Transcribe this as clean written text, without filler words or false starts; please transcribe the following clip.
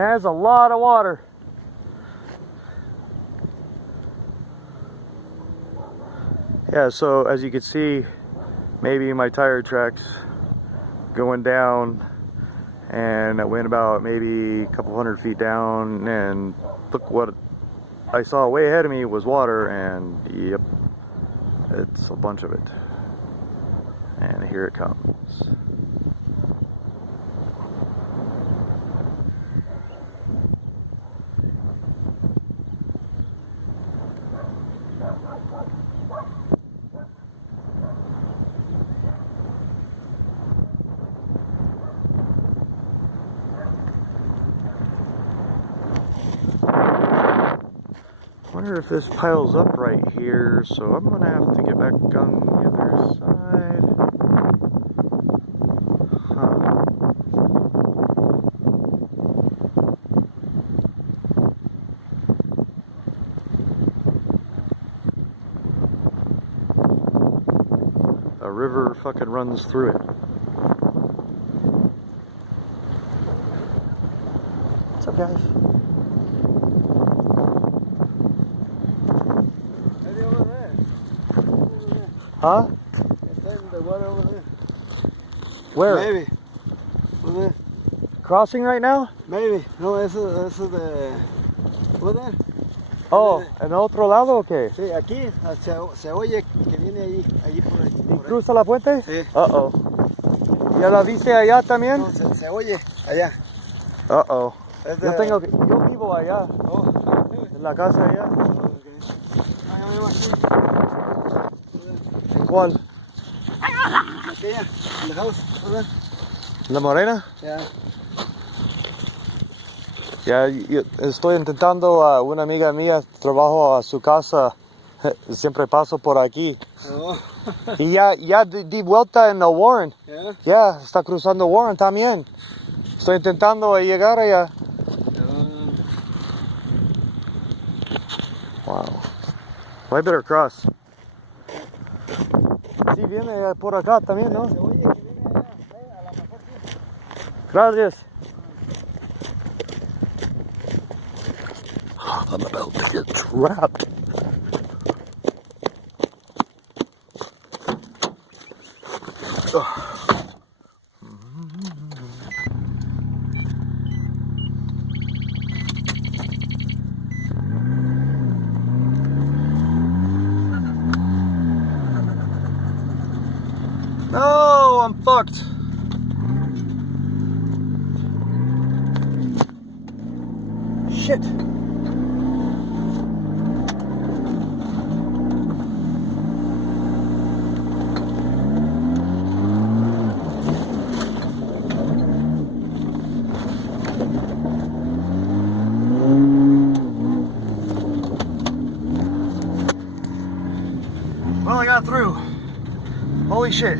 There's a lot of water. Yeah, so as you can see, maybe my tire tracks going down, and I went about maybe a couple hundred feet down, and look what I saw way ahead of me was water, and yep, it's a bunch of it. And here it comes. I wonder if this piles up right here, so I'm gonna have to get back on the other side. Huh. A river fucking runs through it. What's up, guys? Huh? The water over there. Where? Maybe. Over there. Crossing right now? Maybe. No, eso de... Over there. Oh, ¿en otro lado o qué? Sí, aquí se oye que viene allí por ahí. ¿Y cruza la puente? Sí. Uh-oh. ¿Ya la viste allá también? No, se oye allá. Uh-oh. Yo Yo vivo allá, Oh, en la casa allá. okay. ¿En cuál? Aquella, in the house. Over there. ¿La morena? Yeah. Ya, yo estoy intentando a una amiga mía, trabajo a su casa, siempre paso por aquí. Oh. Y ya di vuelta en Warren. Yeah. Ya, está cruzando Warren también. Estoy intentando llegar allá. Wow. I better cross. Sí, viene por acá también, ¿no? Se oye que viene allá. A la mejor sí. Gracias. I'm about to get trapped. No, I'm fucked. Shit. Well, I got through. Holy shit.